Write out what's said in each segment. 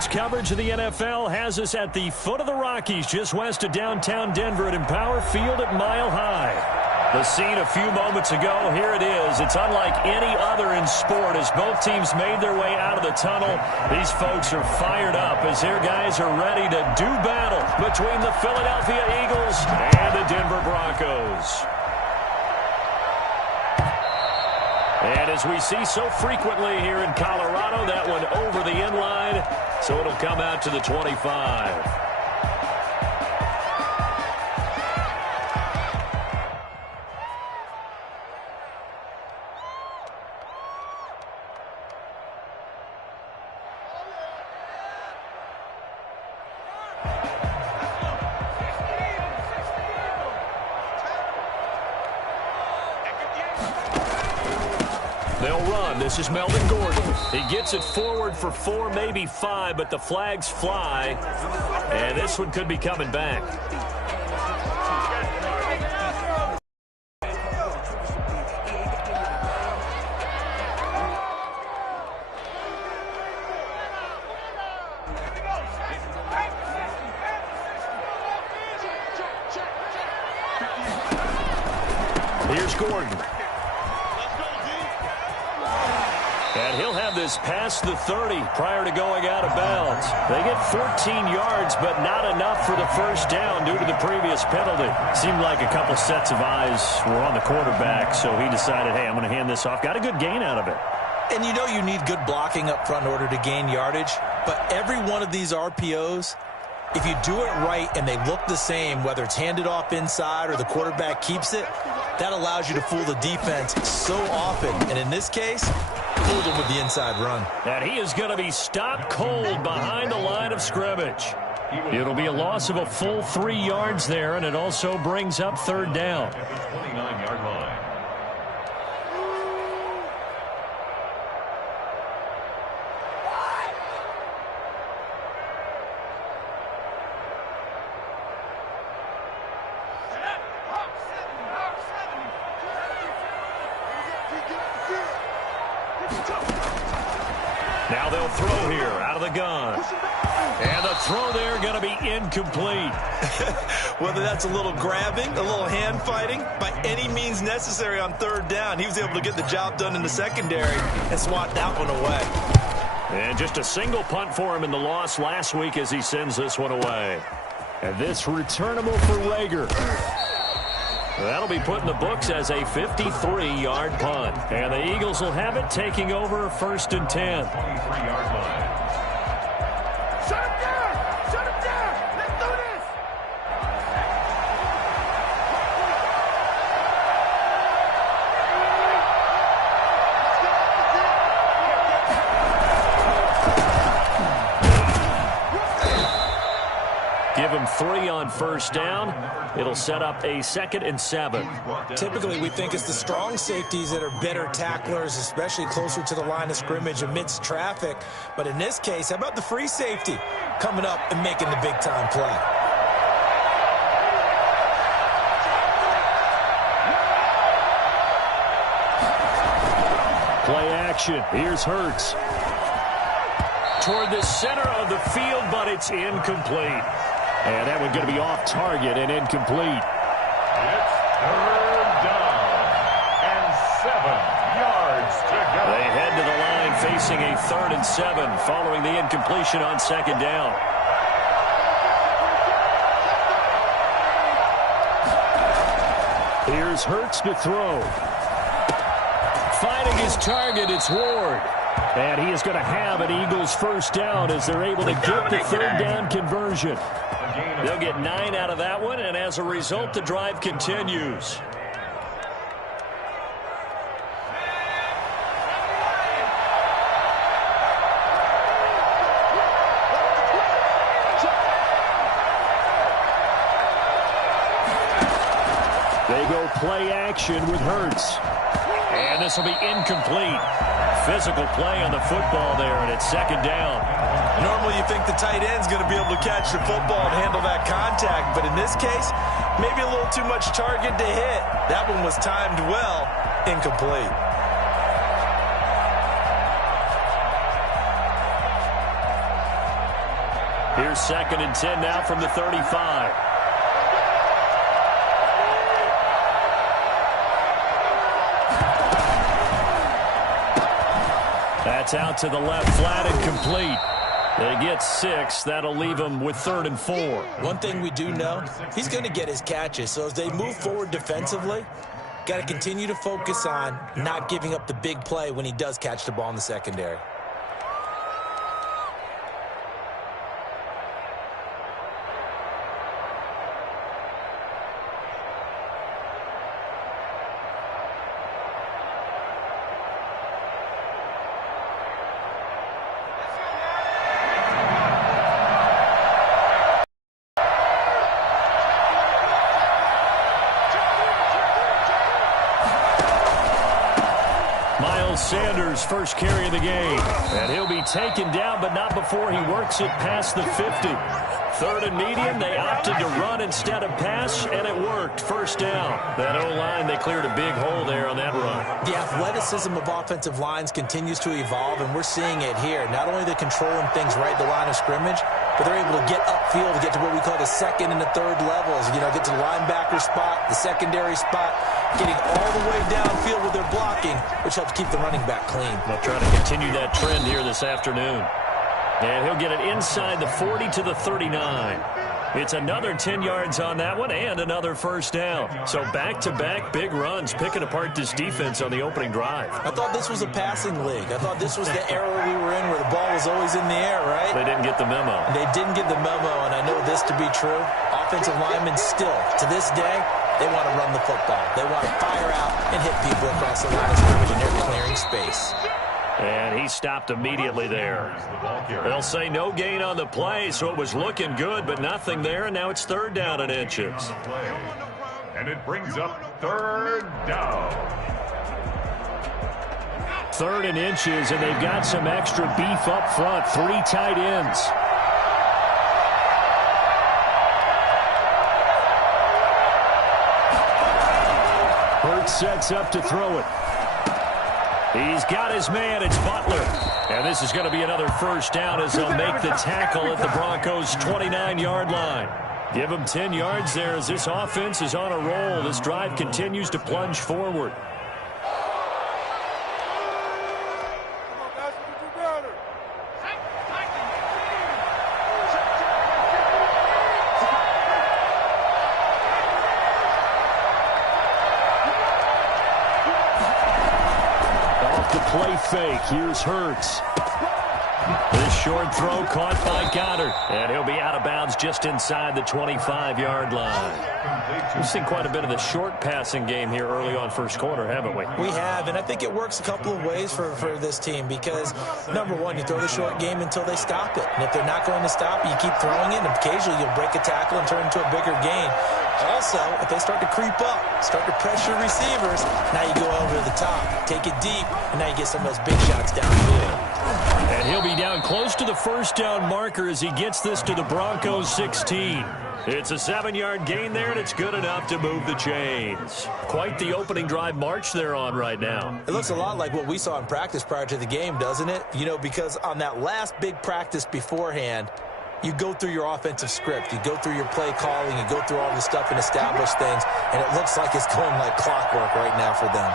Sports coverage of the NFL has us at the foot of the Rockies, just west of downtown Denver at Empower Field at Mile High. The scene a few moments ago, here it is. It's unlike any other in sport as both teams made their way out of the tunnel. These folks are fired up as their guys are ready to do battle between the Philadelphia Eagles and the Denver Broncos. And as we see so frequently here in Colorado, that one over the inline, so it'll come out to the 25. They'll run. This is Melvin Gordon. He gets it forward for 4, maybe 5, but the flags fly. And this one could be coming back. Here's Gordon. And he'll have this past the 30 prior to going out of bounds. They get 14 yards, but not enough for the first down due to the previous penalty. Seemed like a couple sets of eyes were on the quarterback, so he decided, hey, I'm going to hand this off. Got a good gain out of it. And you know you need good blocking up front in order to gain yardage, but every one of these RPOs, if you do it right and they look the same, whether it's handed off inside or the quarterback keeps it, that allows you to fool the defense so often. And in this case, fooled him with the inside run. And he is going to be stopped cold behind the line of scrimmage. It'll be a loss of a full 3 yards there, and it also brings up third down. 29-yard line. Now they'll throw here out of the gun. And the throw there going to be incomplete. Whether that's a little grabbing, a little hand fighting, by any means necessary on third down, he was able to get the job done in the secondary and swat that one away. And just a single punt for him in the loss last week as he sends this one away. And this returnable for Rager. That'll be put in the books as a 53-yard punt. And the Eagles will have it, taking over 1st and 10. 23-yard line. Shut him down! Shut him down! Let's do this! Give him 3 on first down. It'll set up a 2nd and 7. Typically, we think it's the strong safeties that are better tacklers, especially closer to the line of scrimmage amidst traffic. But in this case, how about the free safety coming up and making the big-time play? Play action. Here's Hurts. Toward the center of the field, but it's incomplete. And that one going to be off target and incomplete. It's third down and 7 yards to go. They head to the line facing a 3rd and 7 following the incompletion on 2nd down. Here's Hurts to throw. Finding his target, it's Ward. And he is going to have an Eagles first down as they're able to get the 3rd down conversion. They'll get 9 out of that one, and as a result, the drive continues. They go play action with Hurts. And this will be incomplete. Physical play on the football there, and it's 2nd down. Normally you think the tight end's going to be able to catch the football and handle that contact, but in this case, maybe a little too much target to hit. That one was timed well, incomplete. Here's 2nd and 10 now from the 35. That's out to the left, flat and complete. They get 6. That'll leave them with 3rd and 4. One thing we do know, he's going to get his catches. So as they move forward defensively, got to continue to focus on not giving up the big play when he does catch the ball in the secondary. Sanders' first carry of the game. And he'll be taken down, but not before he works it past the 50. 3rd and medium, they opted to run instead of pass, and it worked. 1st down. That O-line, they cleared a big hole there on that run. The athleticism of offensive lines continues to evolve, and we're seeing it here. Not only are they controlling things right at the line of scrimmage, but they're able to get upfield to get to what we call the 2nd and the 3rd levels. You know, get to the linebacker spot, the secondary spot, getting all the way downfield with their blocking, which helps keep the running back clean. They'll try to continue that trend here this afternoon. And he'll get it inside the 40 to the 39. It's another 10 yards on that one and another 1st down. So back-to-back big runs, picking apart this defense on the opening drive. I thought this was a passing league. I thought this was the era we were in where the ball was always in the air, right? They didn't get the memo. They didn't get the memo, and I know this to be true. Offensive linemen still, to this day, they want to run the football. They want to fire out and hit people across the line of scrimmage, and they're clearing space. And he stopped immediately there. They'll say no gain on the play, so it was looking good, but nothing there, and now it's 3rd down and inches. And it brings up 3rd down. 3rd and inches, and they've got some extra beef up front. 3 tight ends. Hurts sets up to throw it. He's got his man. It's Butler. And this is going to be another 1st down as they'll make the tackle at the Broncos' 29-yard line. Give them 10 yards there as this offense is on a roll. This drive continues to plunge forward. Play fake. Here's Hurts. This short throw caught by Goddard. And he'll be out of bounds just inside the 25-yard line. We've seen quite a bit of the short passing game here early on 1st quarter, haven't we? We have, and I think it works a couple of ways for this team because, number one, you throw the short game until they stop it. And if they're not going to stop it, you keep throwing it, and occasionally you'll break a tackle and turn it into a bigger gain. Also, if they start to creep up, start to pressure receivers, now you go over the top, take it deep, and now you get some of those big shots downfield. And he'll be down close to the 1st down marker as he gets this to the Broncos 16. It's a 7-yard gain there, and it's good enough to move the chains. Quite the opening drive march they're on right now. It looks a lot like what we saw in practice prior to the game, doesn't it? You know, because on that last big practice beforehand, you go through your offensive script, you go through your play calling, you go through all the stuff and establish things, and it looks like it's going like clockwork right now for them.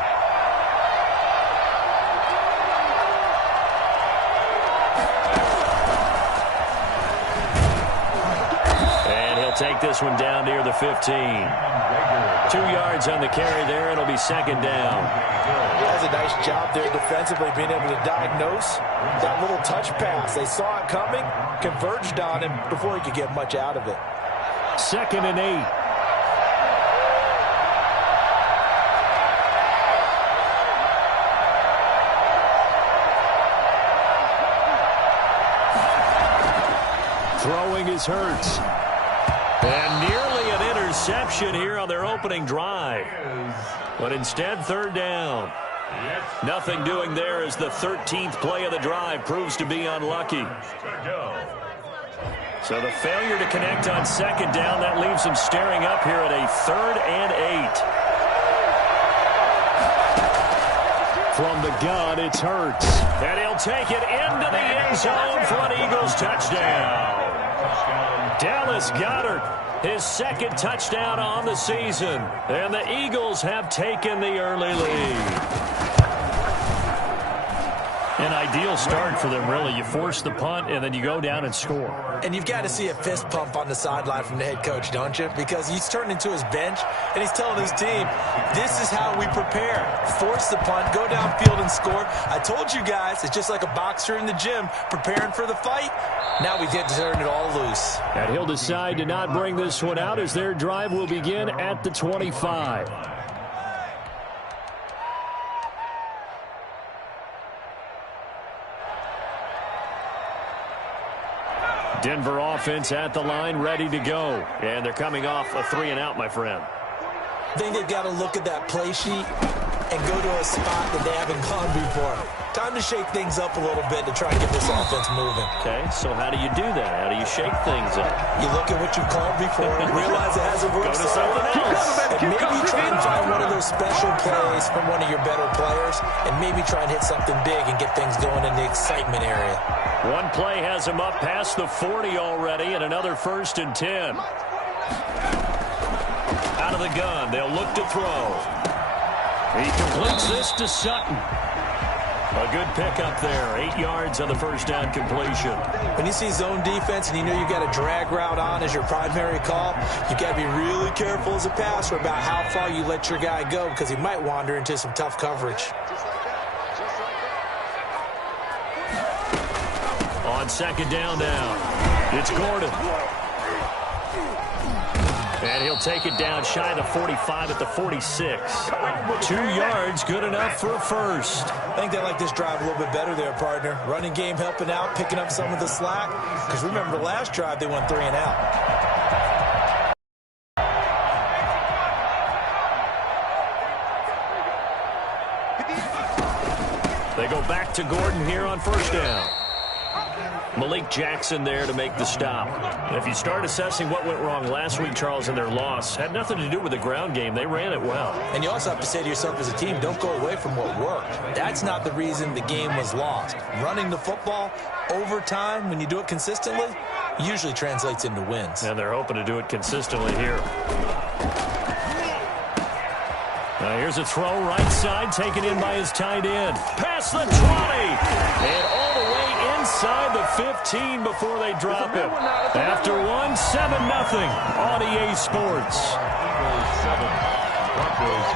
And he'll take this one down near the 15. 2 yards on the carry there. It'll be 2nd down. He does a nice job there defensively, being able to diagnose that little touch pass. They saw it coming, converged on him before he could get much out of it. 2nd and 8. Throwing is Hurts. And nearly an interception here on their opening drive. But instead, 3rd down. Nothing doing there as the 13th play of the drive proves to be unlucky. So the failure to connect on 2nd down, that leaves them staring up here at a 3rd and 8. From the gun, it's Hurts. And he'll take it into the end zone for an Eagles touchdown. Dallas Goedert, his second touchdown on the season. And the Eagles have taken the early lead. An ideal start for them, really. You force the punt, and then you go down and score. And you've got to see a fist pump on the sideline from the head coach, don't you? Because he's turned into his bench, and he's telling his team, this is how we prepare. Force the punt, go downfield and score. I told you guys, it's just like a boxer in the gym preparing for the fight. Now we get to turn it all loose. And he'll decide to not bring this one out as their drive will begin at the 25. Denver offense at the line, ready to go. And they're coming off a 3-and-out, my friend. I think they've got to look at that play sheet and go to a spot that they haven't gone before. Time to shake things up a little bit to try and get this offense moving. Okay, so how do you do that? How do you shake things up? You look at what you've called before, realize it hasn't worked. Go to something else. And maybe try and find one of those special plays from one of your better players, and maybe try and hit something big and get things going in the excitement area. One play has him up past the 40 already, and another 1st and 10. Out of the gun, they'll look to throw. He completes this to Sutton. A good pickup there, 8 yards on the first down completion. When you see zone defense and you know you've got a drag route on as your primary call, you've got to be really careful as a passer about how far you let your guy go because he might wander into some tough coverage. On second down now, it's Gordon. And he'll take it down shy of the 45 at the 46. 2 yards, good enough for a first. I think they like this drive a little bit better there, partner. Running game helping out, picking up some of the slack. Because remember, the last drive, they went 3-and-out. They go back to Gordon here on first down. Malik Jackson there to make the stop. And if you start assessing what went wrong last week, Charles, in their loss, had nothing to do with the ground game. They ran it well. And you also have to say to yourself as a team, don't go away from what worked. That's not the reason the game was lost. Running the football over time, when you do it consistently, usually translates into wins. And they're hoping to do it consistently here. Now here's a throw right side, taken in by his tight end. Past the 20, and all the way inside the 15 before they drop him. After 1, 7-0 on EA Sports. Eagles 7, Broncos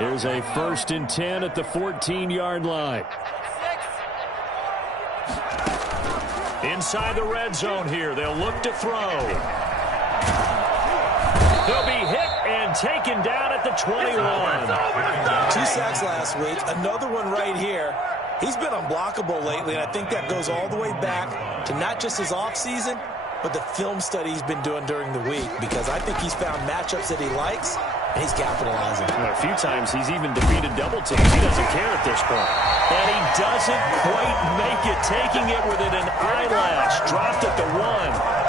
0. Here's a 1st and 10 at the 14-yard line. Inside the red zone here, they'll look to throw. He'll be hit and taken down at the 21. 2 sacks last week, another one right here. He's been unblockable lately, and I think that goes all the way back to not just his offseason, but the film study he's been doing during the week, because I think he's found matchups that he likes, and he's capitalizing. A few times he's even defeated double teams. He doesn't care at this point. And he doesn't quite make it, taking it within an eyelash. Dropped at the 1.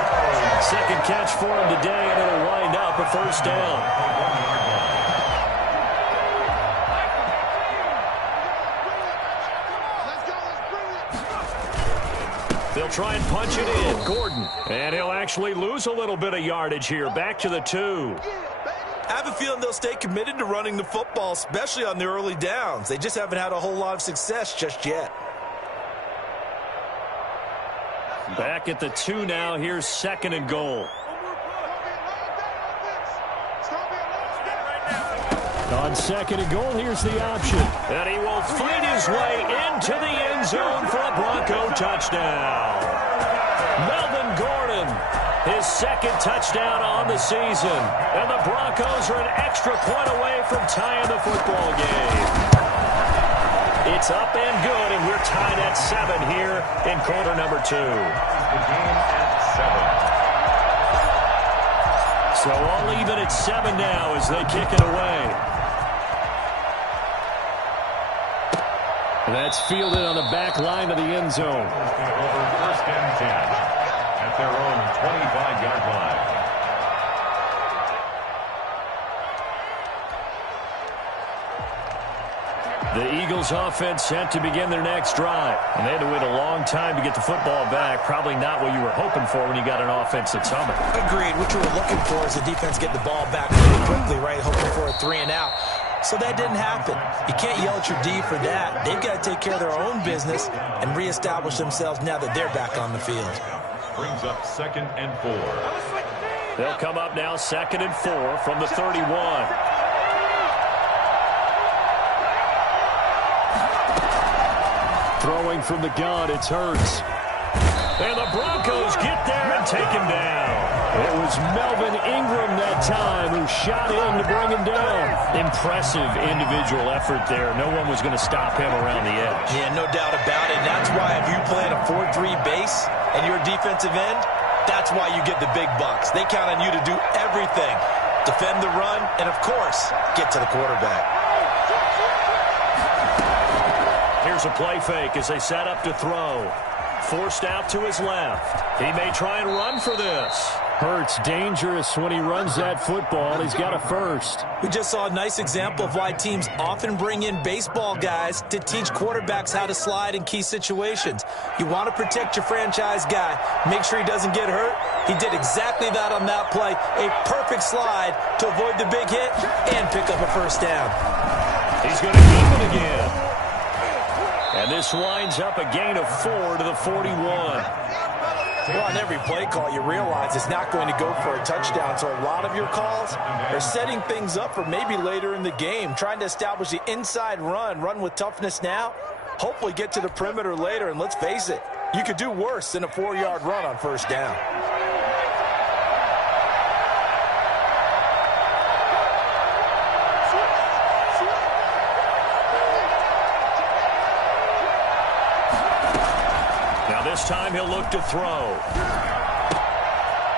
Second catch for him today, and it'll wind up a first down. They'll try and punch it in. Gordon. And he'll actually lose a little bit of yardage here. Back to the 2. I have a feeling they'll stay committed to running the football, especially on the early downs. They just haven't had a whole lot of success just yet. Back at the 2 now. Here's 2nd and goal. On 2nd and goal, here's the option. And he will fight his way into the end zone for a Bronco touchdown. Melvin Gordon, his 2nd touchdown on the season. And the Broncos are an extra point away from tying the football game. It's up and good, and we're tied at 7 here in quarter number 2. The game at 7. So all even at 7 now as they kick it away. That's fielded on the back line of the end zone. Over 1st and 10 at their own 25-yard line. The Eagles offense set to begin their next drive. And they had to wait a long time to get the football back. Probably not what you were hoping for when you got an offense that's humming. Agreed. What you were looking for is the defense get the ball back really quickly, right? Hoping for a 3-and-out. So that didn't happen. You can't yell at your D for that. They've got to take care of their own business and reestablish themselves now that they're back on the field. Brings up 2nd and 4. They'll come up now 2nd and 4 from the 31. Throwing from the gun, it's Hurts. And the Broncos get there and take him down. It was Melvin Ingram that time who shot in to bring him down. Impressive individual effort there. No one was going to stop him around the edge. Yeah, no doubt about it. And that's why if you play in a 4-3 base and you're a defensive end, that's why you get the big bucks. They count on you to do everything. Defend the run and, of course, get to the quarterback. Here's a play fake as they set up to throw. Forced out to his left. He may try and run for this. Hurts dangerous when he runs that football. He's got a first. We just saw a nice example of why teams often bring in baseball guys to teach quarterbacks how to slide in key situations. You want to protect your franchise guy. Make sure he doesn't get hurt. He did exactly that on that play. A perfect slide to avoid the big hit and pick up a first down. He's going to keep it again. And this winds up a gain of 4 to the 41. Well, on every play call, you realize it's not going to go for a touchdown. So a lot of your calls are setting things up for maybe later in the game, trying to establish the inside run with toughness now, hopefully get to the perimeter later. And let's face it, you could do worse than a 4-yard run on first down. This time he'll look to throw.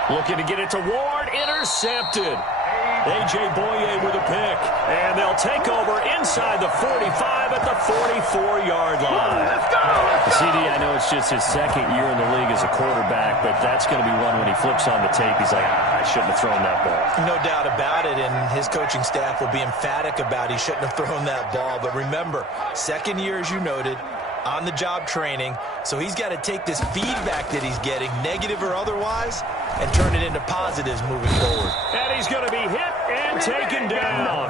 Looking to get it to Ward. Intercepted. A.J. Boye with a pick. And they'll take over inside the 45 at the 44-yard line. Let's go! CD, I know it's just his second year in the league as a quarterback, but that's going to be one when he flips on the tape. He's like, I shouldn't have thrown that ball. No doubt about it, and his coaching staff will be emphatic about he shouldn't have thrown that ball. But remember, second year, as you noted, on-the-job training, so he's got to take this feedback that he's getting, negative or otherwise, and turn it into positives moving forward. And he's going to be hit and taken down.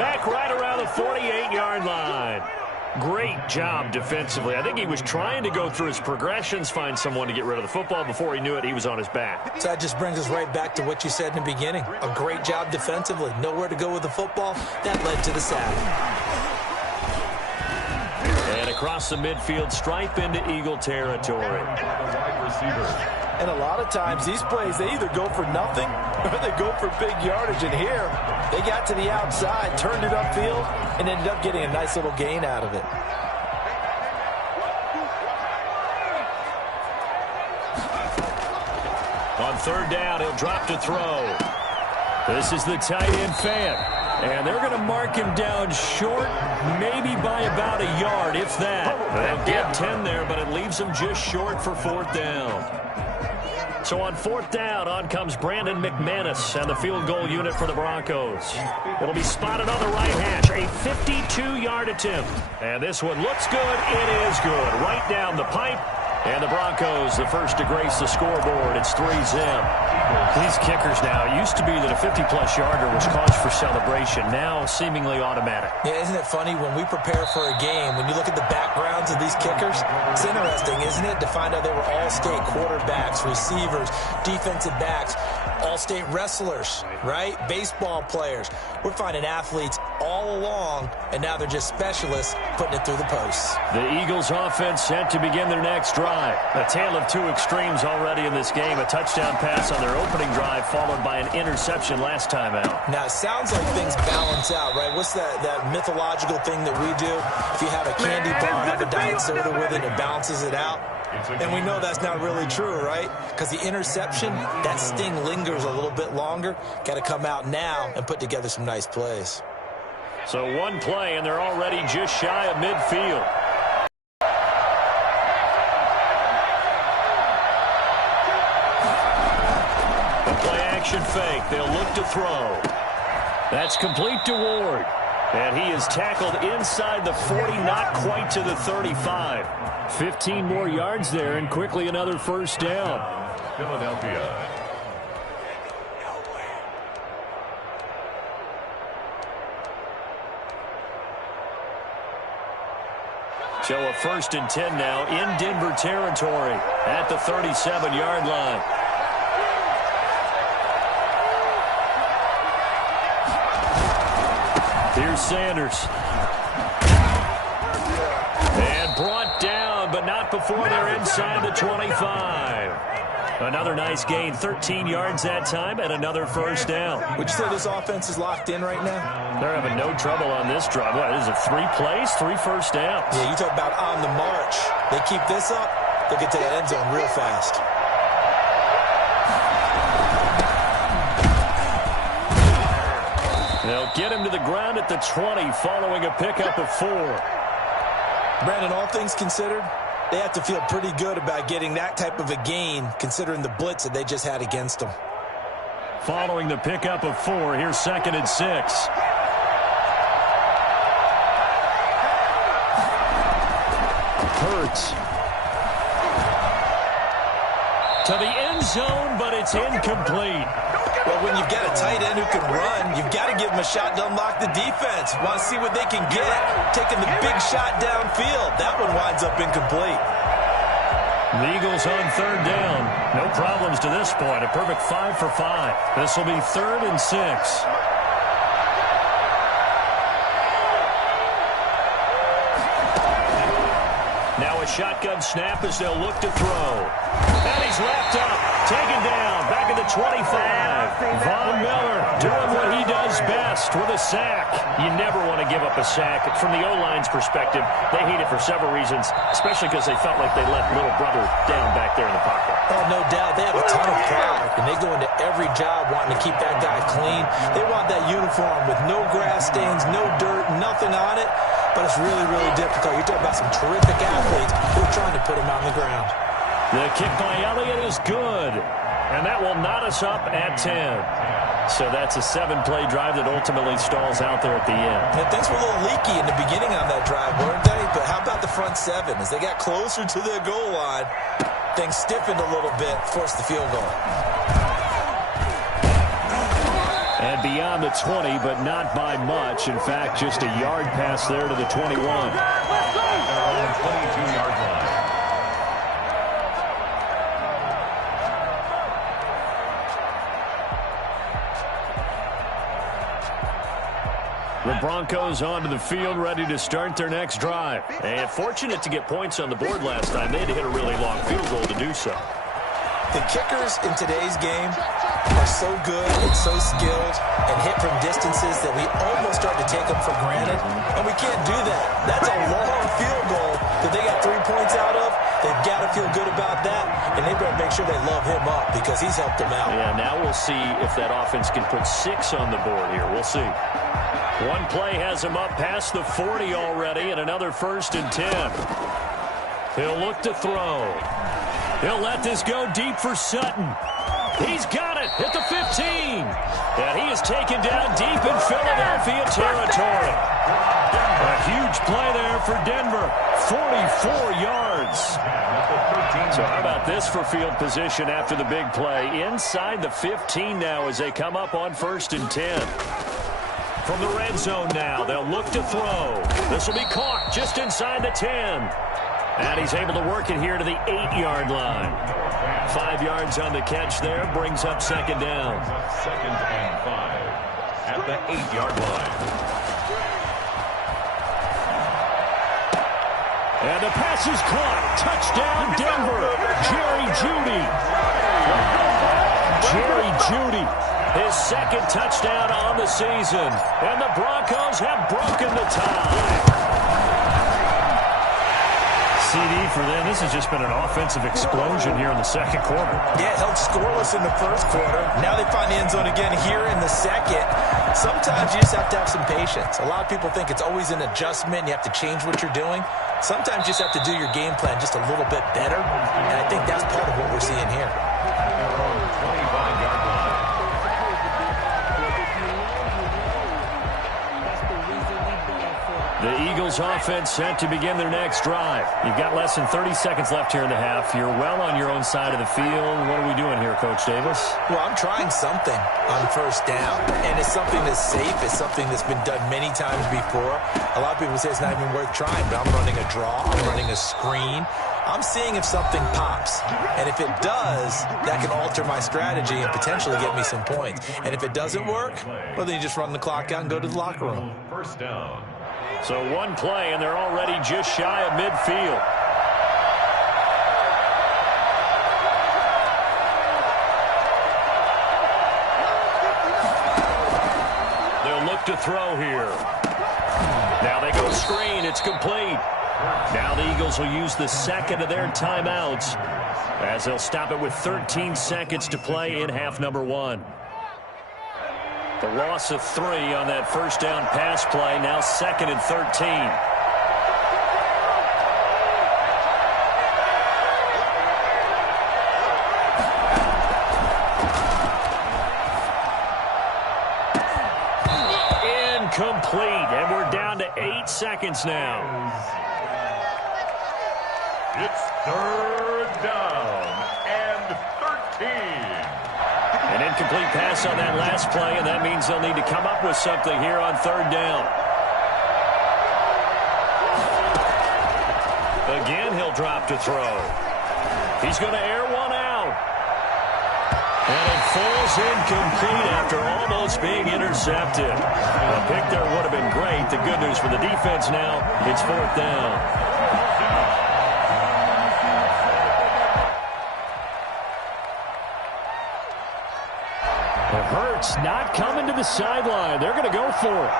Back right around the 48-yard line. Great job defensively. I think he was trying to go through his progressions, find someone to get rid of the football. Before he knew it, he was on his back. So that just brings us right back to what you said in the beginning. A great job defensively. Nowhere to go with the football. That led to the sack. And across the midfield, stripe into Eagle territory. And a lot of times, these plays, they either go for nothing or they go for big yardage. And here, they got to the outside, turned it upfield, and ended up getting a nice little gain out of it. On third down, he'll drop to throw. This is the tight end fan. And they're going to mark him down short, maybe by about a yard, if that. They'll get 10 there, but it leaves them just short for fourth down. So on fourth down, on comes Brandon McManus and the field goal unit for the Broncos. It'll be spotted on the right hash, a 52-yard attempt. And this one looks good. It is good. Right down the pipe. And the Broncos, the first to grace the scoreboard. It's 3-zip. These kickers now, it used to be that a 50-plus yarder was cause for celebration. Now seemingly automatic. Yeah, isn't it funny when we prepare for a game, when you look at the backgrounds of these kickers, it's interesting, isn't it, to find out they were all-state quarterbacks, receivers, defensive backs, all-state wrestlers, right? Baseball players. We're finding athletes all along, and now they're just specialists putting it through the posts. The Eagles offense set to begin their next drive. A tale of two extremes already in this game. A touchdown pass on their opening drive followed by an interception last time out. Now, it sounds like things balance out, right? What's that mythological thing that we do? If you have a candy bar, have a diet soda with it, it balances it out. And we know that's not really true, right? Because the interception, that sting lingers a little bit longer. Got to come out now and put together some nice plays. So one play, and they're already just shy of midfield. A play-action fake. They'll look to throw. That's complete to Ward. And he is tackled inside the 40, not quite to the 35. 15 more yards there, and quickly another first down. Philadelphia. So a 1st and 10 now in Denver territory at the 37-yard line. Here's Sanders. And brought down, but not before they're inside the 25. Another nice gain, 13 yards that time, and another first down. Would you say this offense is locked in right now? They're having no trouble on this drive. What is it, 3 plays, 3 first downs? Yeah, you talk about on the march. They keep this up, they'll get to the end zone real fast. They'll get him to the ground at the 20 following a pickup of 4. Brandon, all things considered, they have to feel pretty good about getting that type of a gain considering the blitz that they just had against them. Following the pickup of 4, here's 2nd and 6. Hurts. To the end zone, but it's incomplete. Well, when you've got a tight end who can run, you've got to give him a shot to unlock the defense. Want to see what they can get. Taking the big shot downfield. That one winds up incomplete. The Eagles on 3rd down. No problems to this point. A perfect 5 for 5. This will be 3rd and 6. Now a shotgun snap as they'll look to throw. And he's wrapped up. Taken down. Back at the 25. Von Miller doing what he does best with a sack. You never want to give up a sack. From the O-line's perspective, they hate it for several reasons, especially because they felt like they let little brother down back there in the pocket. Oh, no doubt. They have a ton of pride, and they go into every job wanting to keep that guy clean. They want that uniform with no grass stains, no dirt, nothing on it. But it's really, really difficult. You're talking about some terrific athletes who are trying to put him on the ground. The kick by Elliott is good, and that will knot us up at 10. So that's a 7-play drive that ultimately stalls out there at the end. And things were a little leaky in the beginning on that drive, weren't they? But how about the front 7? As they got closer to the goal line, things stiffened a little bit, forced the field goal. And beyond the 20, but not by much. In fact, just a yard pass there to the 21. 22-yard line. The Broncos onto the field, ready to start their next drive. And fortunate to get points on the board last time. They had to hit a really long field goal to do so. The kickers in today's game are so good and so skilled and hit from distances that we almost start to take them for granted. And we can't do that. That's a long field goal that they got 3 points out of. They've got to feel good about that. And they better make sure they love him up because he's helped them out. Yeah, now we'll see if that offense can put 6 on the board here. We'll see. One play has him up past the 40 already, and another 1st and 10. He'll look to throw. He'll let this go deep for Sutton. He's got it at the 15. And he is taken down deep in Philadelphia territory. A huge play there for Denver. 44 yards. So how about this for field position after the big play? Inside the 15 now as they come up on 1st and 10. From the red zone now, they'll look to throw. This will be caught just inside the 10. And he's able to work it here to the 8-yard line. 5 yards on the catch there, brings up 2nd down. 2nd and 5 at the 8-yard line. And the pass is caught. Touchdown, Denver. Jerry Jeudy. His 2nd touchdown on the season. And the Broncos have broken the tie. CD for them. This has just been an offensive explosion here in the 2nd quarter. Yeah, held scoreless in the 1st quarter. Now they find the end zone again here in the 2nd. Sometimes you just have to have some patience. A lot of people think it's always an adjustment. You have to change what you're doing. Sometimes you just have to do your game plan just a little bit better. And I think that's part of what we're seeing here. 25-yard line. The Eagles offense set to begin their next drive. You've got less than 30 seconds left here in the half. You're well on your own side of the field. What are we doing here, Coach Davis? Well, I'm trying something on first down, and it's something that's safe. It's something that's been done many times before. A lot of people say it's not even worth trying, but I'm running a draw. I'm running a screen. I'm seeing if something pops. And if it does, that can alter my strategy and potentially get me some points. And if it doesn't work, well, then you just run the clock out and go to the locker room. First down. So one play, and they're already just shy of midfield. They'll look to throw here. Now they go screen. It's complete. Now the Eagles will use the second of their timeouts as they'll stop it with 13 seconds to play in half number one. The loss of 3 on that first down pass play, now 2nd and 13. Incomplete, and we're down to 8 seconds now. It's 3rd down and 13. An incomplete pass on that last play, and that means they'll need to come up with something here on 3rd down. Again, he'll drop to throw. He's going to air one out. And it falls incomplete after almost being intercepted. A pick there would have been great. The good news for the defense now, it's 4th down. Hurts not coming to the sideline. They're going to go for it.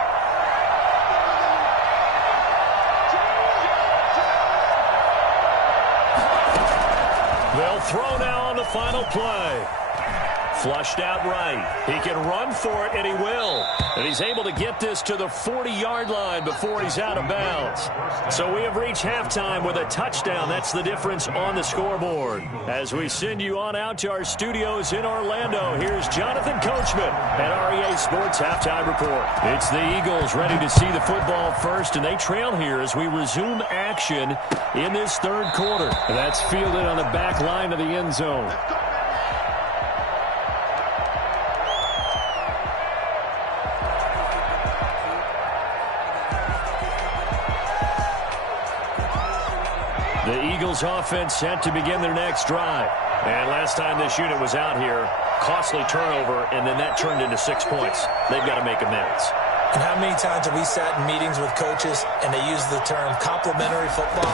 They'll throw now on the final play. Flushed out right. He can run for it, and he will. And he's able to get this to the 40-yard line before he's out of bounds. So we have reached halftime with a touchdown. That's the difference on the scoreboard. As we send you on out to our studios in Orlando, here's Jonathan Coachman at REA Sports Halftime Report. It's the Eagles ready to see the football first, and they trail here as we resume action in this 3rd quarter. That's fielded on the back line of the end zone. The Eagles offense set to begin their next drive. And last time this unit was out here, costly turnover, and then that turned into 6 points. They've got to make amends. And how many times have we sat in meetings with coaches and they use the term complementary football?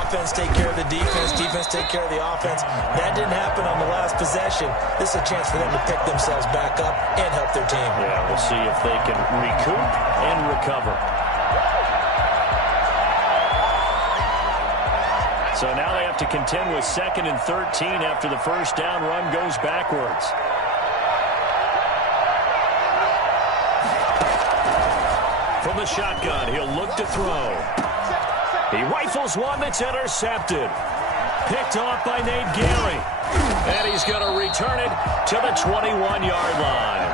Offense take care of the defense, defense take care of the offense. That didn't happen on the last possession. This is a chance for them to pick themselves back up and help their team. Yeah, we'll see if they can recoup and recover. So now they have to contend with 2nd and 13 after the first down run goes backwards. From the shotgun, he'll look to throw. He rifles one that's intercepted. Picked off by Nate Gary. And he's going to return it to the 21-yard line.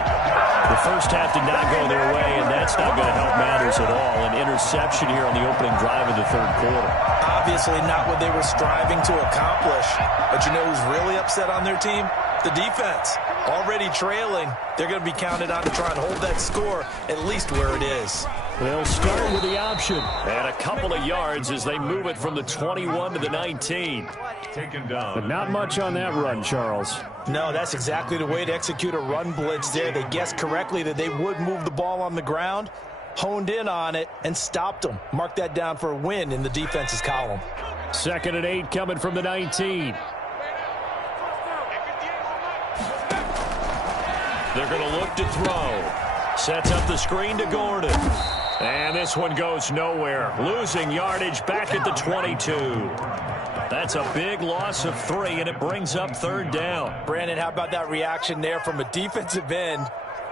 The first half did not go their way, and that's not going to help matters at all. An interception here on the opening drive of the 3rd quarter. Obviously not what they were striving to accomplish. But you know who's really upset on their team? The defense. Already trailing. They're going to be counted on to try and hold that score at least where it is. They'll start with the option. And a couple of yards as they move it from the 21 to the 19. Taken down. But not much on that run, Charles. No, that's exactly the way to execute a run blitz there. They guessed correctly that they would move the ball on the ground, honed in on it, and stopped them. Mark that down for a win in the defense's column. 2nd and 8 coming from the 19. They're going to look to throw. Sets up the screen to Gordon. And this one goes nowhere. Losing yardage back at the 22. That's a big loss of 3, and it brings up 3rd down. Brandon, how about that reaction there from a defensive end?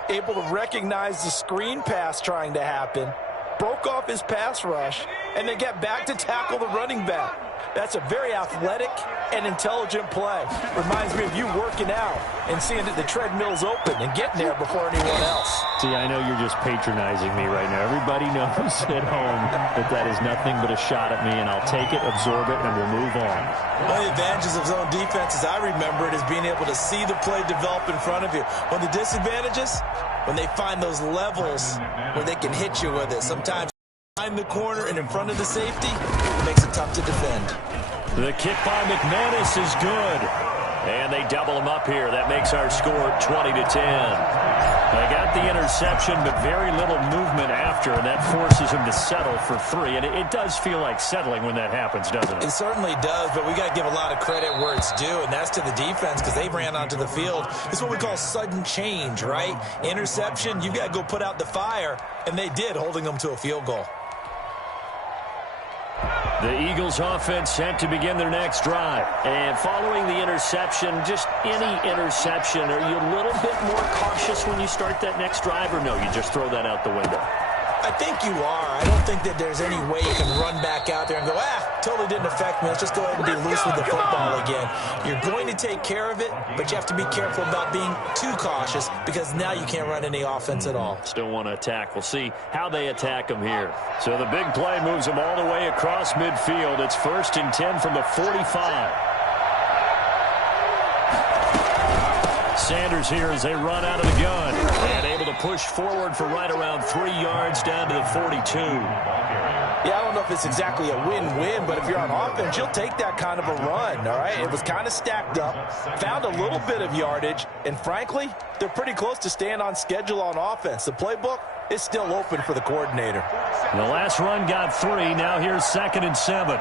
Able to recognize the screen pass trying to happen. Broke off his pass rush and then get back to tackle the running back. That's a very athletic and intelligent play. Reminds me of you working out and seeing that the treadmill's open and getting there before anyone else. See, I know you're just patronizing me right now. Everybody knows at home that that is nothing but a shot at me, and I'll take it, absorb it, and we'll move on. One of the advantages of zone defense, as I remember it, is being able to see the play develop in front of you. One of the disadvantages, when they find those levels where they can hit you with it. Sometimes behind the corner and in front of the safety, it makes it tough to defend. The kick by McManus is good. And they double him up here. That makes our score 20-10. They got the interception, but very little movement after, and that forces him to settle for 3. And it does feel like settling when that happens, doesn't it? It certainly does, but we got to give a lot of credit where it's due, and that's to the defense because they ran onto the field. It's what we call sudden change, right? Interception, you've got to go put out the fire, and they did, holding them to a field goal. The Eagles offense set to begin their next drive. And following the interception, just any interception, are you a little bit more cautious when you start that next drive, or no, you just throw that out the window? I think you are. I don't think that there's any way you can run back out there and go, totally didn't affect me. Let's just go ahead and be loose with the football again. You're going to take care of it, but you have to be careful about being too cautious because now you can't run any offense at all. Still want to attack. We'll see how they attack them here. So the big play moves them all the way across midfield. It's 1st and 10 from the 45. Sanders here as they run out of the gun and able to push forward for right around 3 yards down to the 42. Yeah, I don't know if it's exactly a win-win, but if you're on offense, you'll take that kind of a run, all right? It was kind of stacked up, found a little bit of yardage, and frankly, they're pretty close to staying on schedule on offense. The playbook is still open for the coordinator. The last run got 3. Now here's 2nd and 7.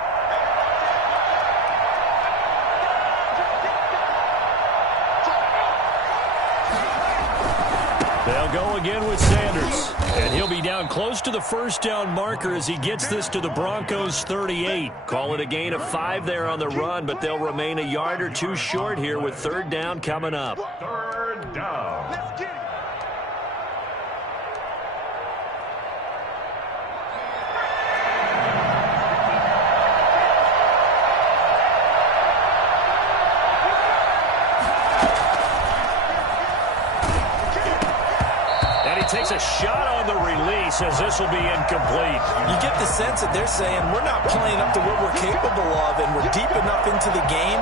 They'll go again with Sanders. And he'll be down close to the first down marker as he gets this to the Broncos 38. Call it a gain of 5 there on the run, but they'll remain a yard or 2 short here with 3rd down coming up. 3rd down. Let's get it. Takes a shot on the release as this will be incomplete. You get the sense that they're saying we're not playing up to what we're capable of, and we're deep enough into the game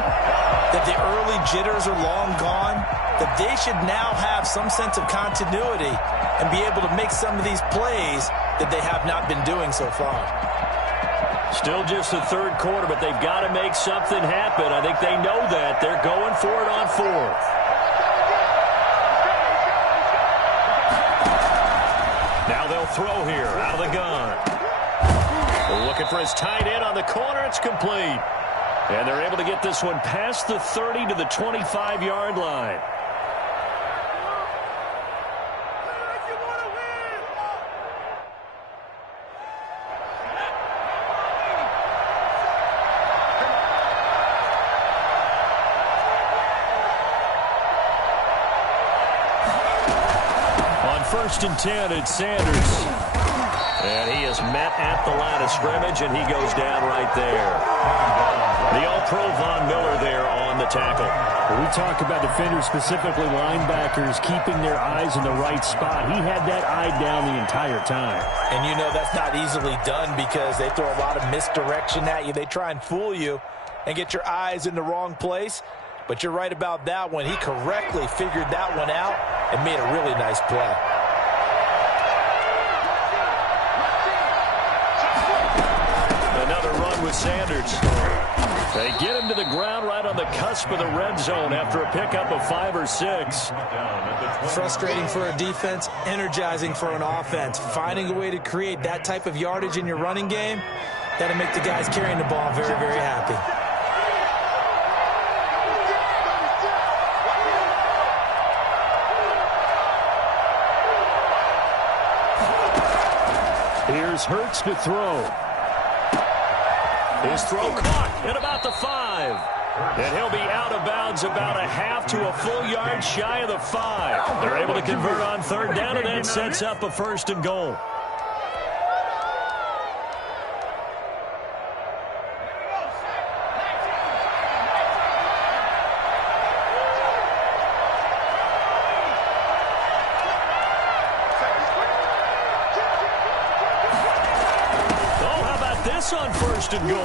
that the early jitters are long gone, that they should now have some sense of continuity and be able to make some of these plays that they have not been doing so far. Still just the 3rd quarter, but they've got to make something happen. I think they know that. They're going for it on 4th. Now they'll throw here out of the gun. They're looking for his tight end on the corner. It's complete. And they're able to get this one past the 30 to the 25-yard line. On 1st and 10, it's Sanders. And he is met at the line of scrimmage, and he goes down right there. The All-Pro Von Miller there on the tackle. When we talk about defenders, specifically linebackers, keeping their eyes in the right spot, he had that eye down the entire time. And you know that's not easily done because they throw a lot of misdirection at you. They try and fool you and get your eyes in the wrong place. But you're right about that one. He correctly figured that one out and made a really nice play. Another run with Sanders. They get him to the ground right on the cusp of the red zone after a pickup of 5 or 6. Frustrating for a defense, energizing for an offense. Finding a way to create that type of yardage in your running game, that'll make the guys carrying the ball very, very happy. Here's Hurts to throw. His throw caught at about the 5. And he'll be out of bounds about a half to a full yard shy of the 5. They're able to convert on 3rd down, and that sets up a 1st and goal. this on 1st and goal.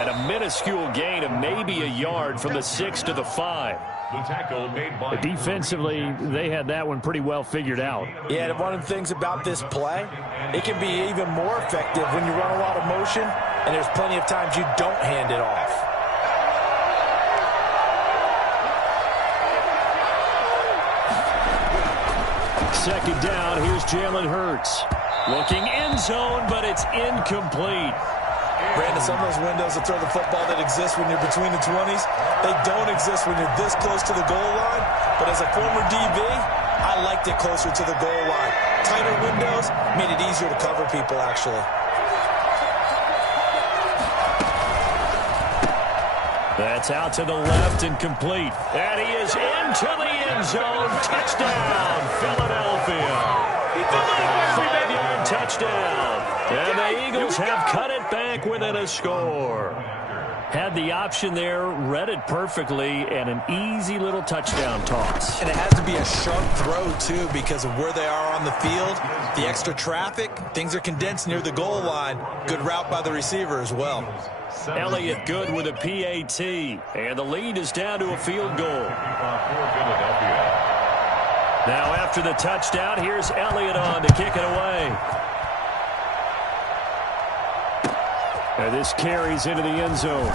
And a minuscule gain of maybe a yard from the 6 to the 5. The tackle made by Defensively, they had that one pretty well figured out. Yeah, and one of the things about this play, it can be even more effective when you run a lot of motion, and there's plenty of times you don't hand it off. Second down, here's Jalen Hurts. Looking end zone, but it's incomplete. Brandon, some of those windows that throw the football that exist when you're between the 20s, they don't exist when you're this close to the goal line. But as a former DB, I liked it closer to the goal line. Tighter windows made it easier to cover people, actually. That's out to the left and complete. And he is into the end zone. Touchdown, Philadelphia. 5-yard touchdown. And the Eagles have cut it back within a score. Had the option there, read it perfectly, and an easy little touchdown toss. And it has to be a sharp throw, too, because of where they are on the field. The extra traffic, things are condensed near the goal line. Good route by the receiver as well. Elliott good with a PAT. And the lead is down to a field goal. Now after the touchdown, here's Elliott on to kick it away. And this carries into the end zone.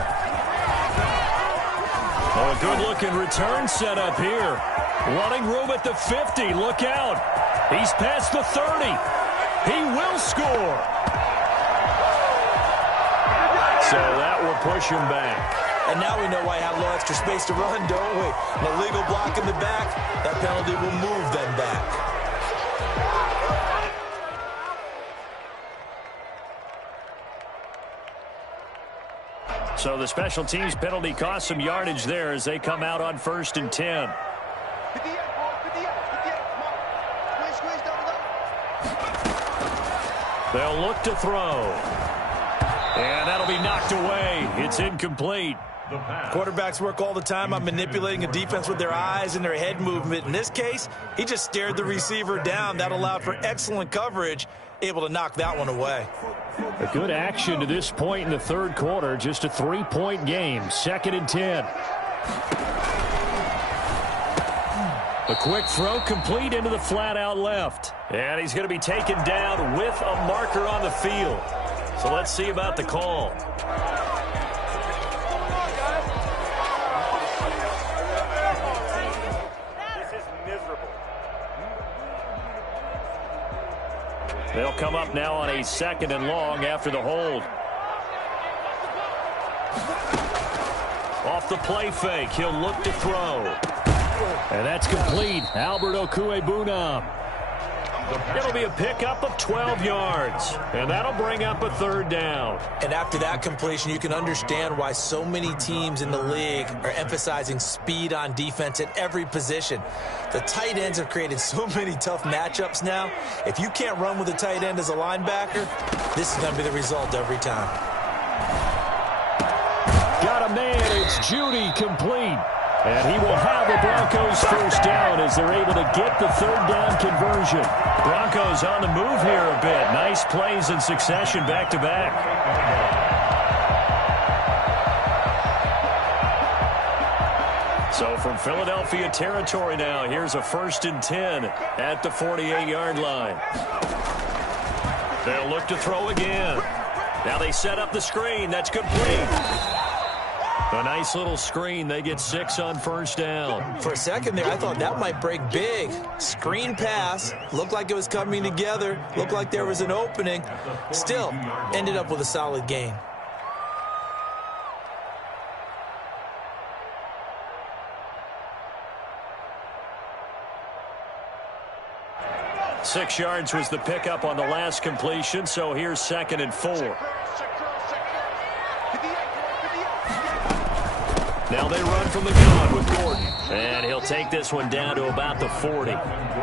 Oh, a good-looking return set up here. Running room at the 50. Look out. He's past the 30. He will score. So that will push him back. And now we know why I have a little extra space to run, don't we? An illegal block in the back, that penalty will move them back. So the special teams penalty cost some yardage there as they come out on 1st and 10. They'll look to throw. And that'll be knocked away. It's incomplete. Quarterbacks work all the time on manipulating a defense with their eyes and their head movement. In this case, he just stared the receiver down. That allowed for excellent coverage, able to knock that one away. A good action to this point in the third quarter. Just a 3-point game. 2nd and 10. A quick throw complete into the flat out left. And he's going to be taken down with a marker on the field. So let's see about the call. This is miserable. They'll come up now on a 2nd and long after the hold. Off the play fake, he'll look to throw. And that's complete. Albert Okwuegbunam. It'll be a pickup of 12 yards, and that'll bring up a 3rd down. And after that completion, you can understand why so many teams in the league are emphasizing speed on defense at every position. The tight ends have created so many tough matchups now. If you can't run with a tight end as a linebacker, this is going to be the result every time. Got a man. It's Judy complete. And he will have the Broncos 1st down as they're able to get the 3rd down conversion. Broncos on the move here a bit. Nice plays in succession back-to-back. So from Philadelphia territory now, here's a 1st and 10 at the 48-yard line. They'll look to throw again. Now they set up the screen. That's complete. A nice little screen. They get 6 on 1st down. For a second there, I thought that might break big. Screen pass. Looked like it was coming together. Looked like there was an opening. Still, ended up with a solid gain. Six yards was the pickup on the last completion, so here's 2nd and 4. Now they run from the gun with Gordon. And he'll take this one down to about the 40.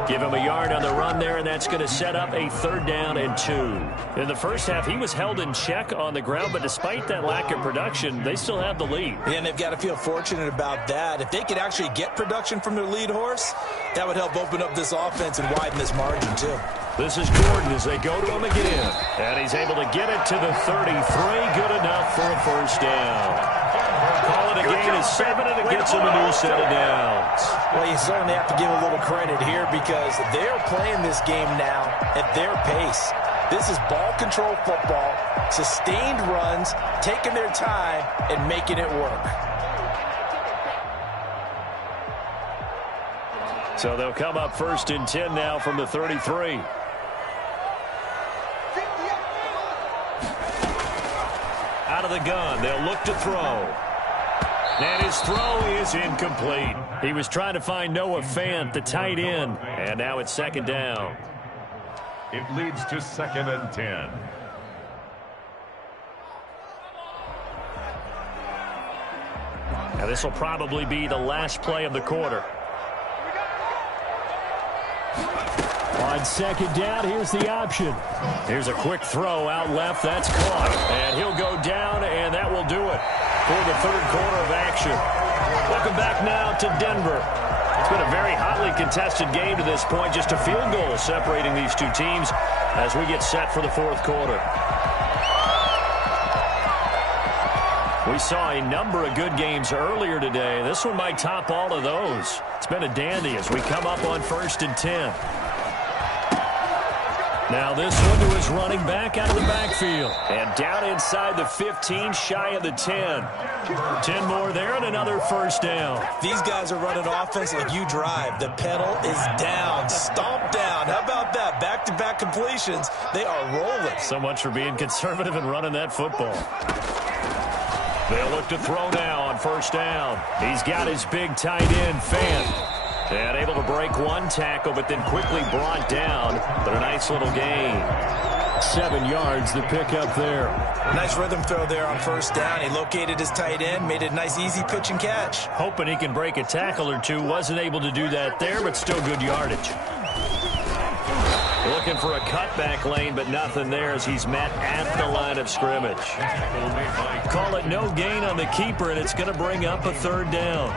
Give him a yard on the run there, and that's going to set up a 3rd down and 2. In the first half, he was held in check on the ground, but despite that lack of production, they still have the lead. And they've got to feel fortunate about that. If they could actually get production from their lead horse, that would help open up this offense and widen this margin, too. This is Gordon as they go to him again. And he's able to get it to the 33. Good enough for a first down. Call it a gain of 7, and it gets him a new set of downs. Well, you certainly have to give a little credit here because they're playing this game now at their pace. This is ball control football, sustained runs, taking their time, and making it work. So they'll come up 1st and 10 now from the 33. Out of the gun, they'll look to throw. And his throw is incomplete. He was trying to find Noah Fant, the tight end, and now it's 2nd down. It leads to 2nd and 10. Now this will probably be the last play of the quarter. On 2nd down, here's the option. Here's a quick throw out left. That's caught. And he'll go down, and that will do it for the 3rd quarter of action. Welcome back now to Denver. It's been a very hotly contested game to this point. Just a field goal separating these two teams as we get set for the 4th quarter. We saw a number of good games earlier today. This one might top all of those. It's been a dandy as we come up on 1st and 10. Now this one to his running back out of the backfield. And down inside the 15, shy of the 10. 10 more there and another first down. These guys are running offense like you drive. The pedal is down, stomp down. How about that? Back-to-back completions. They are rolling. So much for being conservative and running that football. They'll look to throw now on first down. He's got his big tight end, Fant. And able to break one tackle, but then quickly brought down. But a nice little gain. 7 yards, the pickup there. Nice rhythm throw there on first down. He located his tight end, made it a nice easy pitch and catch. Hoping he can break a tackle or two. Wasn't able to do that there, but still good yardage. Looking for a cutback lane, but nothing there as he's met at the line of scrimmage. Call it no gain on the keeper, and it's going to bring up a 3rd down.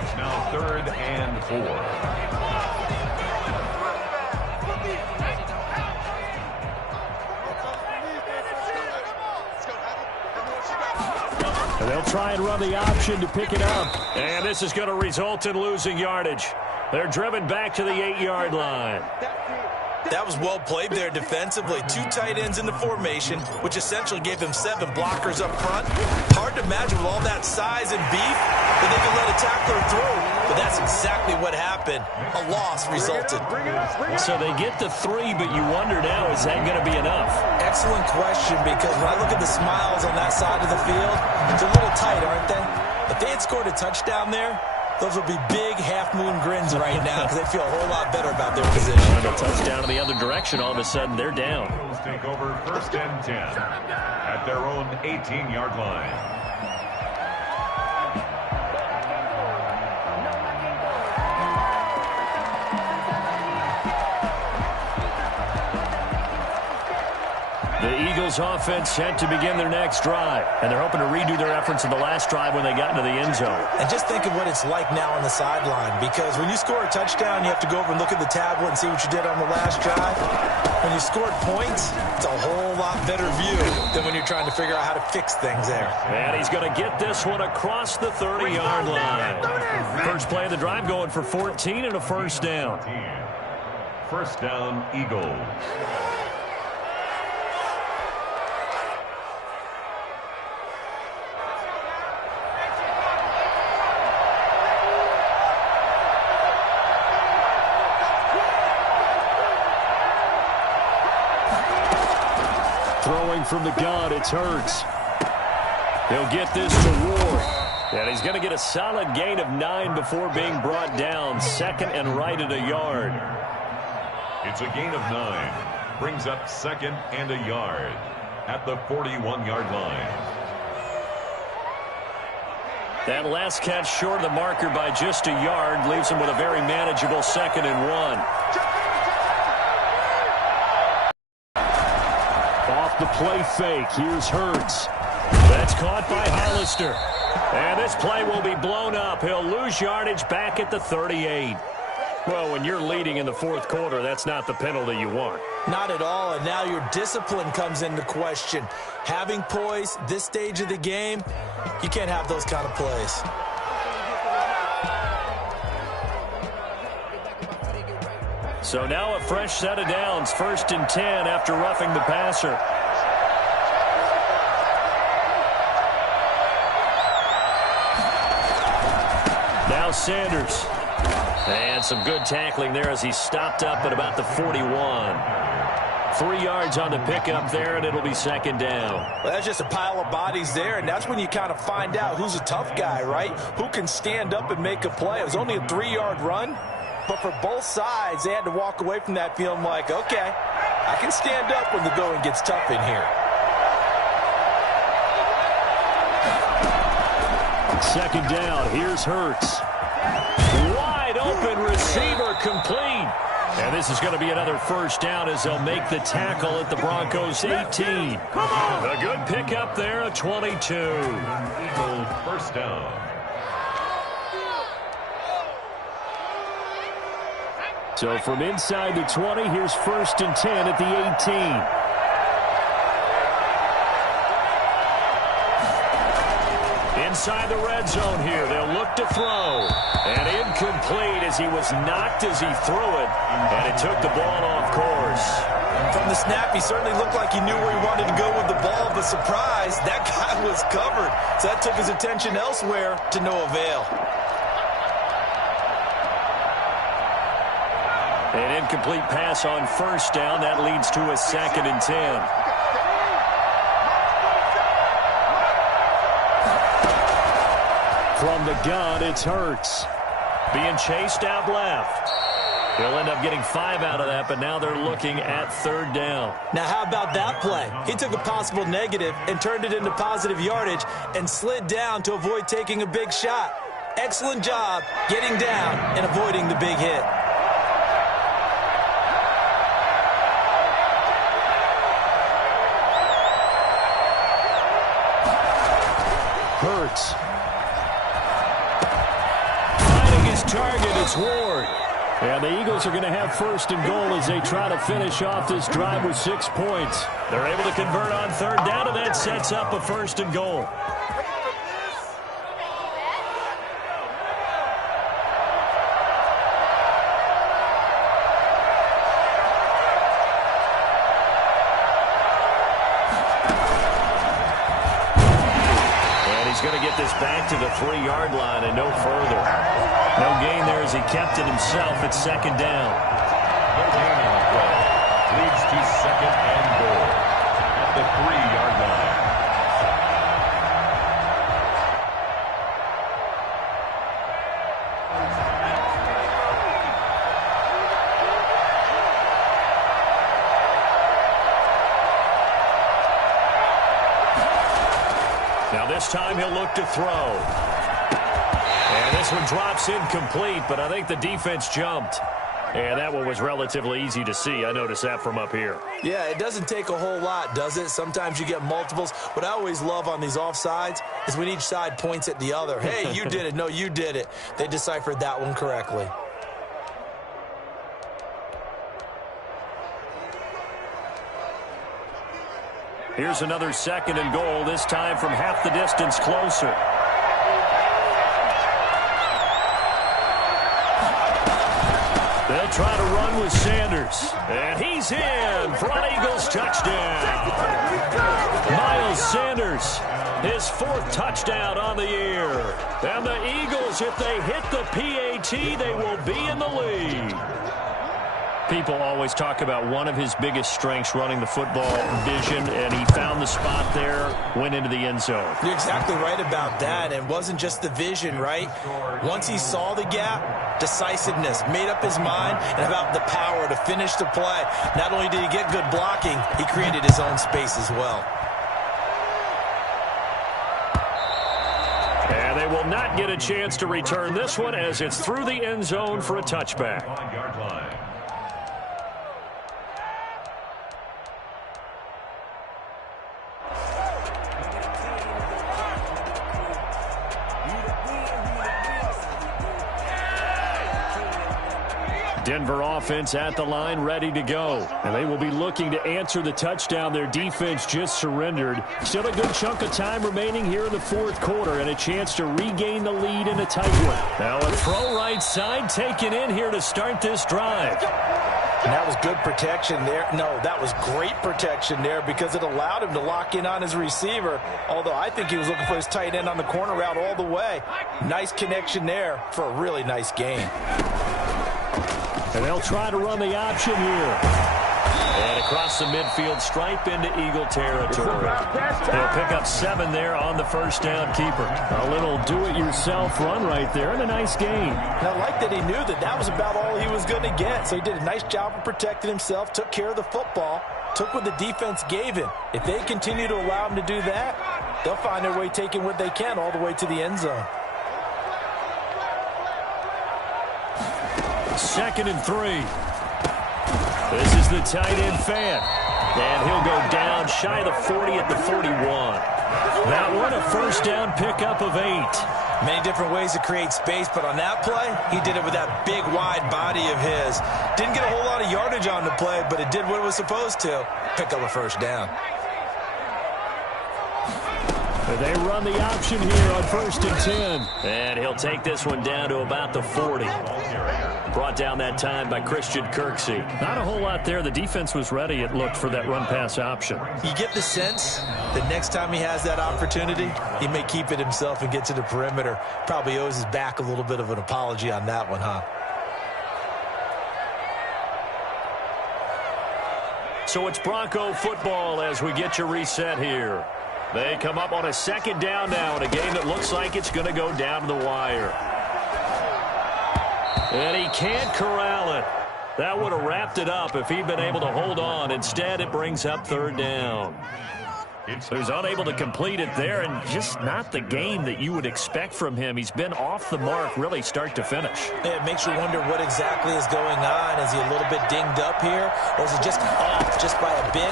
It's now 3rd and 4. And they'll try and run the option to pick it up. And this is going to result in losing yardage. They're driven back to the 8-yard line. That was well played there defensively. 2 tight ends in the formation, which essentially gave them 7 blockers up front. Hard to imagine with all that size and beef that they could let a tackler through. But that's exactly what happened. A loss resulted. So they get the 3, but you wonder now, is that going to be enough? Excellent question, because when I look at the smiles on that side of the field, they're a little tight, aren't they? If they had scored a touchdown there, those would be big half-moon grins right now because they feel a whole lot better about their position. And a touchdown in the other direction, all of a sudden they're down. Broncos take over 1st and 10 at their own 18-yard line. The Eagles offense set to begin their next drive, and they're hoping to redo their efforts in the last drive when they got into the end zone. And just think of what it's like now on the sideline, because when you score a touchdown, you have to go over and look at the tablet and see what you did on the last drive. When you scored points, it's a whole lot better view than when you're trying to figure out how to fix things there. And he's going to get this one across the 30-yard line. First play of the drive going for 14 and a first down. First down, Eagles. Throwing from the gun, it's Hurts. He'll get this to Ward. And he's going to get a solid gain of 9 before being brought down. 2nd and right at a yard. It's a gain of 9. Brings up 2nd and a yard at the 41-yard line. That last catch short of the marker by just a yard leaves him with a very manageable 2nd and 1. Off the play fake, here's Hurts. That's caught by Hollister. And this play will be blown up. He'll lose yardage back at the 38. Well, when you're leading in the fourth quarter, that's not the penalty you want. Not at all, and now your discipline comes into question. Having poise this stage of the game, you can't have those kind of plays. So now a fresh set of downs, 1st and 10 after roughing the passer. Now Sanders. And some good tackling there as he stopped up at about the 41. 3 yards on the pickup there, and it'll be 2nd down. Well, that's just a pile of bodies there, and that's when you kind of find out who's a tough guy, right? Who can stand up and make a play. It was only a 3-yard run, but for both sides, they had to walk away from that feeling like, okay, I can stand up when the going gets tough in here. 2nd down, here's Hurts. Wide open receiver complete. And this is going to be another 1st down as they'll make the tackle at the Broncos 18. A good pickup there, a 22. Eagles 1st down. So from inside the 20, here's 1st and 10 at the 18. Inside the red zone here, they'll look to throw. And incomplete as he was knocked as he threw it. And it took the ball off course. From the snap, he certainly looked like he knew where he wanted to go with the ball, but surprise, that guy was covered. So that took his attention elsewhere to no avail. An incomplete pass on 1st down. That leads to a 2nd and 10. From the gun, it's Hurts. Being chased out left. He'll end up getting 5 out of that, but now they're looking at 3rd down. Now, how about that play? He took a possible negative and turned it into positive yardage and slid down to avoid taking a big shot. Excellent job getting down and avoiding the big hit. Hurts. Finding his target, it's Ward. And the Eagles are going to have 1st and goal as they try to finish off this drive with 6 points. They're able to convert on 3rd down, and that sets up a 1st and goal. He's going to get this back to the 3-yard line and no further. No gain there as he kept it himself at 2nd down. No gain on the play. Leads to 2nd and goal at the 3-yard line. Now this time he'll look to throw. And this one drops incomplete, but I think the defense jumped. And that one was relatively easy to see. I noticed that from up here. Yeah, it doesn't take a whole lot, does it? Sometimes you get multiples. What I always love on these offsides is when each side points at the other. Hey, you did it. No, you did it. They deciphered that one correctly. Here's another 2nd and goal, this time from half the distance closer. They'll try to run with Sanders. And he's in for an Eagles touchdown. Miles Sanders, his 4th touchdown on the year. And the Eagles, if they hit the PAT, they will be in the lead. People always talk about one of his biggest strengths running the football, vision, and he found the spot there, went into the end zone. You're exactly right about that. It wasn't just the vision, right? Once he saw the gap, decisiveness, made up his mind, and about the power to finish the play. Not only did he get good blocking, he created his own space as well. And they will not get a chance to return this one as it's through the end zone for a touchback. 5-yard line. Denver offense at the line, ready to go. And they will be looking to answer the touchdown their defense just surrendered. Still a good chunk of time remaining here in the fourth quarter and a chance to regain the lead in a tight one. Now a throw right side taken in here to start this drive. And that was good protection there. No, that was great protection there because it allowed him to lock in on his receiver, although I think he was looking for his tight end on the corner route all the way. Nice connection there for a really nice gain. And they'll try to run the option here. And across the midfield stripe into Eagle territory. They'll pick up 7 there on the first down keeper. A little do-it-yourself run right there and a nice gain. And I like that he knew that that was about all he was going to get. So he did a nice job of protecting himself, took care of the football, took what the defense gave him. If they continue to allow him to do that, they'll find their way taking what they can all the way to the end zone. 2nd and 3. This is the tight end fan. And he'll go down shy of the 40 at the 41. That one a first down pickup of 8. Many different ways to create space, but on that play, he did it with that big, wide body of his. Didn't get a whole lot of yardage on the play, but it did what it was supposed to. Pick up a first down. They run the option here on 1st and 10. And he'll take this one down to about the 40. Brought down that time by Christian Kirksey. Not a whole lot there. The defense was ready, it looked, for that run-pass option. You get the sense that next time he has that opportunity, he may keep it himself and get to the perimeter. Probably owes his back a little bit of an apology on that one, huh? So it's Bronco football as we get you reset here. They come up on a 2nd down now in a game that looks like it's going to go down to the wire. And he can't corral it. That would have wrapped it up if he'd been able to hold on. Instead, it brings up 3rd down. So he's unable to complete it there, and just not the game that you would expect from him. He's been off the mark really start to finish. Yeah, it makes you wonder what exactly is going on. Is he a little bit dinged up here, or is he just off just by a bit?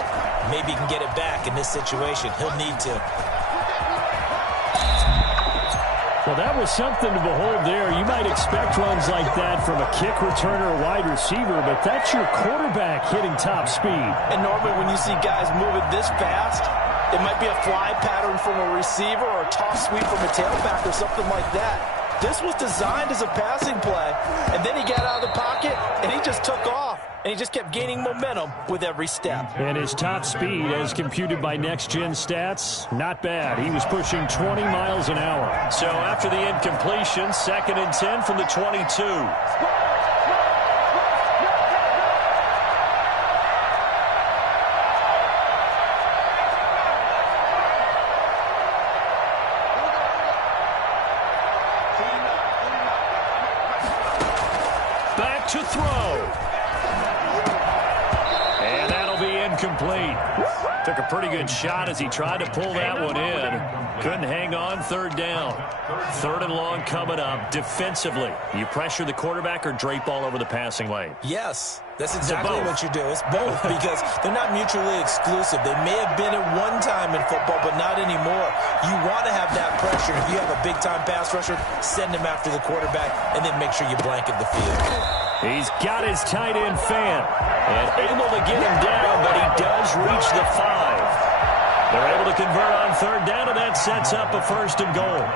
Maybe he can get it back in this situation. He'll need to. Well, that was something to behold there. You might expect runs like that from a kick returner or wide receiver, but that's your quarterback hitting top speed. And normally when you see guys moving this fast, it might be a fly pattern from a receiver or a toss sweep from a tailback or something like that. This was designed as a passing play, and then he got out of the pocket, and he just took off, and he just kept gaining momentum with every step. And his top speed, as computed by Next Gen Stats, not bad. He was pushing 20 miles an hour. So after the incompletion, 2nd and 10 from the 22. To throw. And that'll be incomplete. Took a pretty good shot as he tried to pull that one in. Couldn't hang on. 3rd down. 3rd and long coming up. Defensively, you pressure the quarterback or drape all over the passing lane? Yes, that's exactly what you do. It's both because they're not mutually exclusive. They may have been at one time in football, but not anymore. You want to have that pressure. If you have a big-time pass rusher, send him after the quarterback, and then make sure you blanket the field. He's got his tight end fan and able to get him down, but he does reach the 5. They're able to convert on 3rd down, and that sets up a 1st and goal.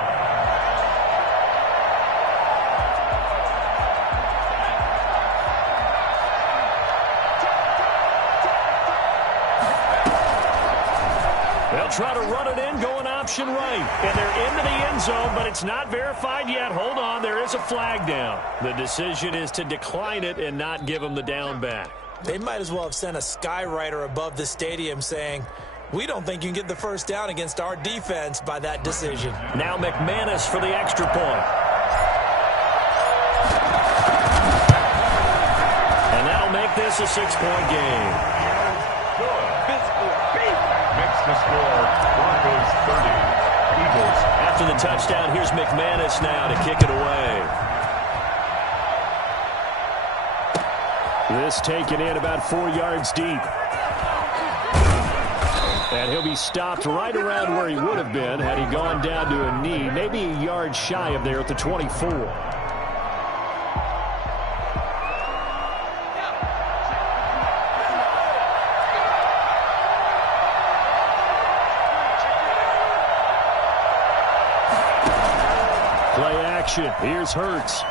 They'll try to run it in, going option right. And they're into the end zone, but it's not verified yet. Hold on, there is a flag down. The decision is to decline it and not give him the down back. They might as well have sent a skywriter above the stadium saying, we don't think you can get the 1st down against our defense by that decision. Now McManus for the extra point. And that'll make this a 6-point game. Makes the score Broncos 30, Eagles. After the touchdown, here's McManus now to kick it away. This taken in about 4 yards deep. And he'll be stopped right around where he would have been had he gone down to a knee, maybe a yard shy of there at the 24. action. Here's Hurts.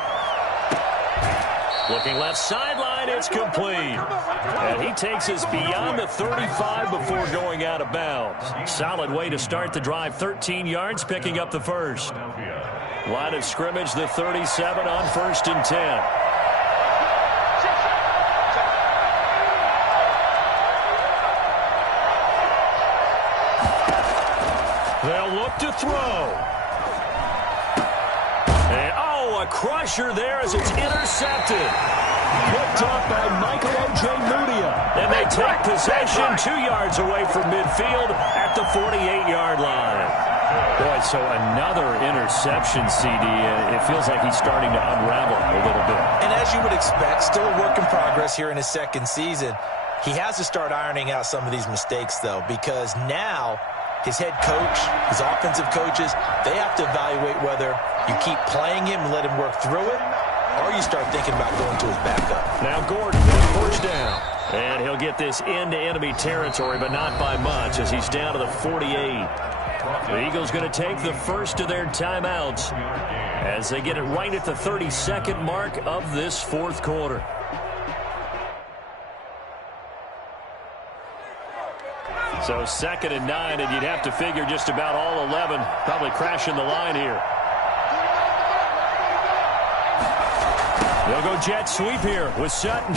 Looking left sideline, it's complete. And he takes us beyond the 35 before going out of bounds. Solid way to start the drive. 13 yards, picking up the first. Line of scrimmage, the 37 on 1st and 10. They'll look to throw. And, a crusher there as it's intercepted. Picked up by Michael Ojemudia. And they take possession 2 yards away from midfield at the 48-yard line. Boy, so another interception, CD. It feels like he's starting to unravel a little bit. And as you would expect, still a work in progress here in his second season. He has to start ironing out some of these mistakes, though, because now his head coach, his offensive coaches, they have to evaluate whether you keep playing him and let him work through it, or you start thinking about going to his backup. Now Gordon, first down. And he'll get this into enemy territory, but not by much as he's down to the 48. The Eagles going to take the first of their timeouts as they get it right at the 32nd mark of this fourth quarter. So 2nd and 9, and you'd have to figure just about all 11 probably crashing the line here. They'll go jet sweep here with Sutton.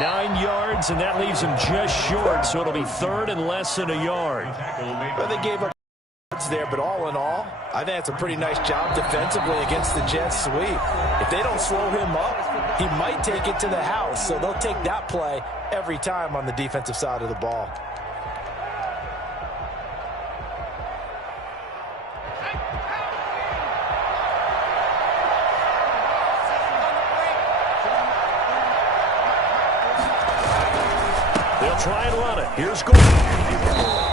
9 yards, and that leaves him just short, so it'll be 3rd and less than a yard. Well, they gave up there, but all in all, I think it's a pretty nice job defensively against the jet sweep. If they don't slow him up, he might take it to the house, so they'll take that play every time on the defensive side of the ball. They'll try and run it. Here's Gordon.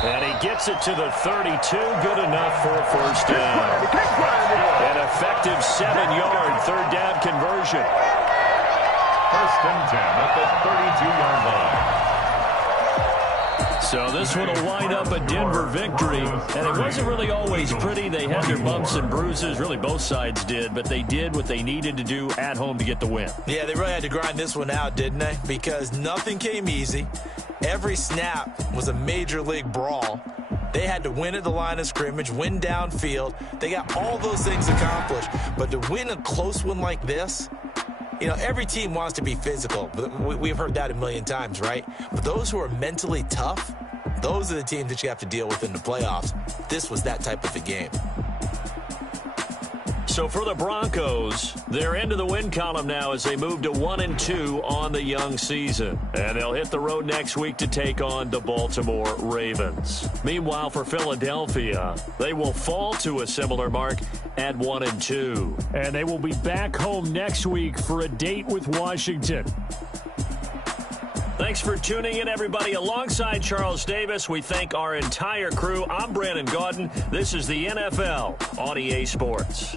And he gets it to the 32. Good enough for a first down. An effective 7-yard third down conversion. 1st and 10 at the 32-yard line. So this one will wind up a Denver victory. And it wasn't really always pretty. They had their bumps and bruises. Really, both sides did. But they did what they needed to do at home to get the win. Yeah, they really had to grind this one out, didn't they? Because nothing came easy. Every snap was a major league brawl. They had to win at the line of scrimmage, win downfield. They got all those things accomplished. But to win a close one like this, you know, every team wants to be physical. We've heard that a million times, right? But those who are mentally tough, those are the teams that you have to deal with in the playoffs. This was that type of a game. So for the Broncos, they're into the win column now as they move to 1-2 on the young season. And they'll hit the road next week to take on the Baltimore Ravens. Meanwhile, for Philadelphia, they will fall to a similar mark at 1-2. And they will be back home next week for a date with Washington. Thanks for tuning in, everybody. Alongside Charles Davis, we thank our entire crew. I'm Brandon Gaudin. This is the NFL on EA Sports.